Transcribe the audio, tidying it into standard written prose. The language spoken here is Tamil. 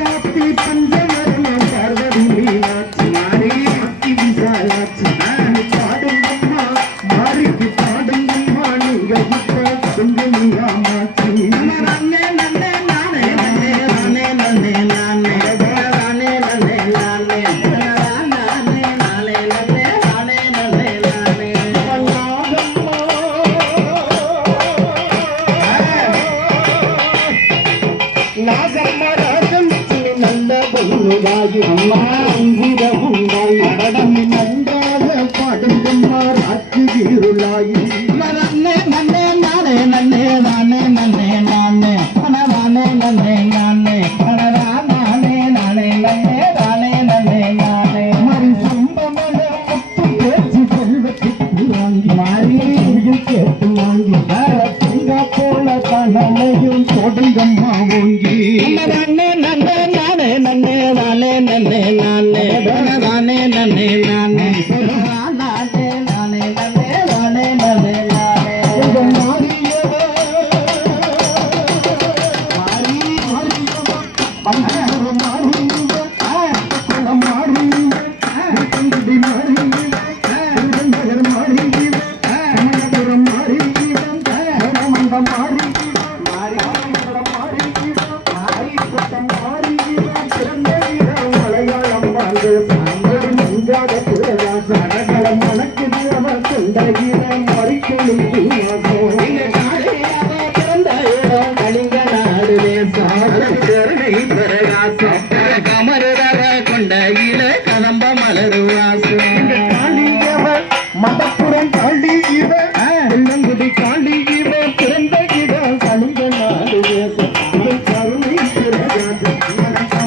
காத்தி பஞ்சவரண பார்வதி மீனாட்சி மாறி அத்தி விசாலாட்சி பாடுங்கம்மா மாறிக்கு பாடுங்கம்மா நீங்க இப்ப குங்குமியா மாற்றி நன்னே நன்னே நானே நன்னே நானே நன்னே நானே நானே நன்னே நானே நானே நானே நன்னே நானே நன்னே நானே நாகம்மா ராஜலட்சுமி நல்ல பொண்ணுதாயி அம்மா அங்குரமுண்டாய் அடடமி நன்றாக பாடுங்கம்மா ராட்சி வீருளாயி நன்னே நன்னே நானே நன்னே நானே நன்னே நானே நானே நன்னே நானே நானே நானே நன்னே நானே நன்னே நானே மறி சம்பமன முத்து பேச்சு செல்வத்துக்கு வாங்கி மாறியும் கேட்டு வாங்கி சிங்கா போல கனலையும் கொடுங்கம்மா ஓங்கி நன்னே நன்னே நானே நன்னே நானே நன்னே நானே நானே நன்னே நானே நானே நானே நன்னே நானே நன்னே நானே மாறியவ மாறி மாறியவ பங்கர மாறியவ குளம் மாறியவ கங்குடி மாறியவ திருநகர் மாறியவ மணபுரம் மாறியவ மண்டம் மாறியவ மலையாளம் வாழ்ந்து சாம்பல் மங்காத புறவாசம் மணக்குது அவன் கொண்டகிரம் மறிக்கொள்ளும் பிறந்த இடம் கலிங்க நாடு தேசனை பிரகாசம் கமருதர கொண்ட இல கலம்ப மலரு வாசம் காளியவன் மதப்புறம் காளி இவ வெள்ளங்குடி காளி இவ பிறந்த இடம் கலிங்க நாடு தேசம் கருணை பிரகாசம் மாறி